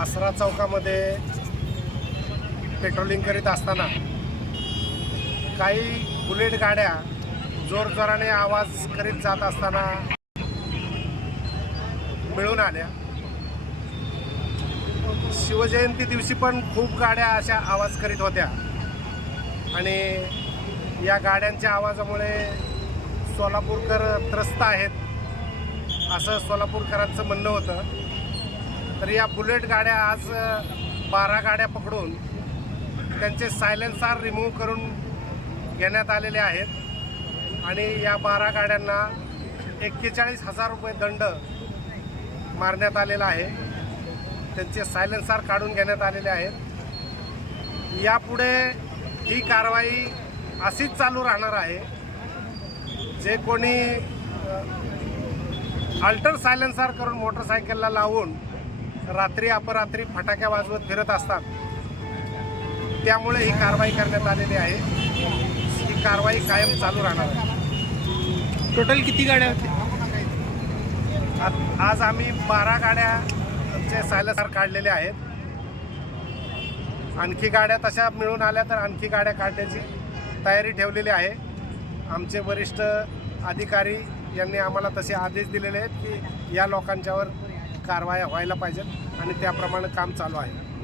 आसरा चौकामध्ये पेट्रोलिंग करीत असताना काही बुलेट गाड्या जोरजोराने आवाज करीत जात असताना मिळून आल्या. शिवजयंती दिवशी पण खूप गाड्या अशा आवाज करीत होत्या. आणि या गाड्यांच्या आवाजामुळे सोलापूरकर त्रस्त आहेत असं सोलापूरकरांचं म्हणणं होतं. तर या बुलेट गाड्या आज बारा गाड्या पकडून त्यांचे सायलेन्सार रिमूव्ह करून घेण्यात आलेले आहेत. आणि या बारा गाड्यांना एक्केचाळीस हजार रुपये दंड मारण्यात आलेला आहे. त्यांचे सायलेन्सर काढून घेण्यात आलेले आहेत. यापुढे ही कारवाई अशीच चालू राहणार आहे. जे कोणी अल्टर सायलेन्सार करून मोटरसायकलला लावून रात्री अपरात्री फटाक्या वाजवत फिरत असतात. त्यामुळे ही कारवाई करण्यात आलेली आहे. ही कारवाई कायम चालू राहणार आहे. टोटल किती गाड्या होत्या? आ- आज आम्ही बारा गाड्याचे सायलेन्सर काढलेले आहेत. आणखी गाड्या तशा मिळून आल्या तर आणखी गाड्या काढण्याची तयारी ठेवलेली आहे. आमचे वरिष्ठ अधिकारी यांनी आम्हाला तसे आदेश दिलेले आहेत की या लोकांच्यावर कारवाया व्हायला पाहिजेत आणि त्याप्रमाणे काम चालू आहे.